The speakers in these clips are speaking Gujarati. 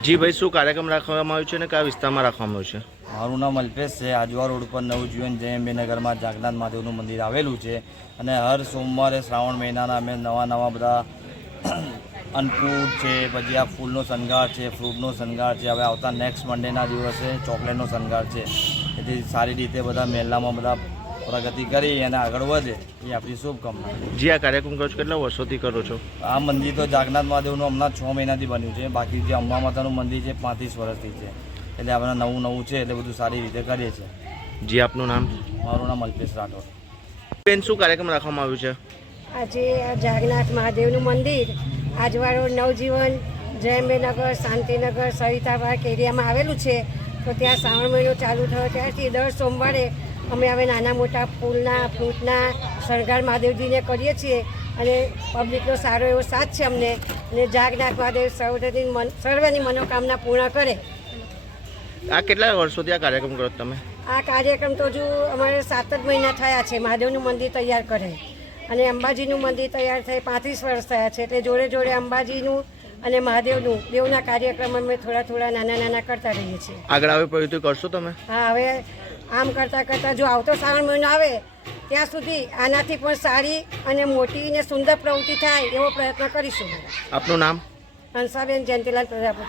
જી ભાઈ, શું કાર્યક્રમ રાખવામાં આવ્યો છે અને કયા વિસ્તારમાં રાખવામાં આવ્યો છે? મારું નામ અલ્પેશ છે। આજવા રોડ પર નવજીવન જયંબેનગરમાં જાગનાથ મહાદેવનું મંદિર આવેલું છે અને હર સોમવારે શ્રાવણ મહિનાના અમે નવા બધા અન્નકૂટ છે, પછી આ ફૂલનો શણગાર છે, ફ્રૂટનો શણગાર છે, હવે આવતા નેક્સ્ટ મંડેના દિવસે ચોકલેટનો શણગાર છે। એથી સારી રીતે બધા મેલામાં બધા પ્રગતિ કરી અને આગળ વધે એ આપણી શુભકામના। જી, આ કાર્યક્રમ કરો છો કેટલા વર્ષોથી કરો છો? આ મંદિર તો જાગનાથ મહાદેવનું હમણાં 6 મહિનાથી બન્યું છે, બાકી જે અંબા માતાનું મંદિર છે 35 વર્ષથી છે, એટલે આપણે નવું છે એટલે બધું સારી રીતે કરીએ છીએ। જી, આપનું નામ? મારું નામ અલ્પેશ રાઠોડ। બેન, શું કાર્યક્રમ રાખવામાં આવ્યું છે? આજે જાગનાથ મહાદેવનું મંદિર આજવા રોડ નવજીવન જયંબેનગર શાંતિનગર સવિતાબાગ એરિયામાં આવેલું છે। તો ત્યાં શ્રાવણ મહિનો ચાલુ થયો ત્યારથી દર સોમવારે અમે હવે નાના મોટા ફૂલના ફ્રૂટના શણગાર મહાદેવજીને કરીએ છીએ અને પબ્લિકનો સારો એવો સાથ છે અમને। અને જાગનાથ મહાદેવ સર્વની મનોકામના પૂર્ણ કરે। આ કેટલા વર્ષોથી આ કાર્યક્રમ કરો તમે? આ કાર્યક્રમ તો હજુ અમારે 7 જ મહિના થયા છે મહાદેવનું મંદિર તૈયાર કરે, અને અંબાજીનું મંદિર તૈયાર થઈ 35 વર્ષ થયા છે, એટલે જોડે જોડે અંબાજીનું અને મહાદેવનું બેઉના કાર્યક્રમ અમે થોડા નાના કરતા રહીએ છીએ। આગળ આવી પ્રવૃત્તિ કરશો તમે? હા, હવે આમ કરતાં જો આવતો શ્રાવણ મહિનો આવે ત્યાં સુધી આનાથી પણ સારી અને મોટી અને સુંદર પ્રવૃત્તિ થાય એવો પ્રયત્ન કરીશું। આપનું નામ? હંસાબેન જયંતિલાલ પ્રજાપતિ।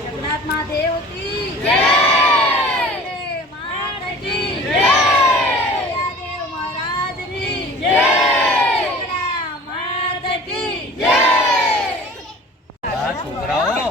जगन्नाथ महादेव की जय, माता की जय, देव महाराज की जय, माता की जय। છોકરાઓ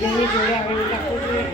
જેની જોડે આવેલું રાખવું જોઈએ।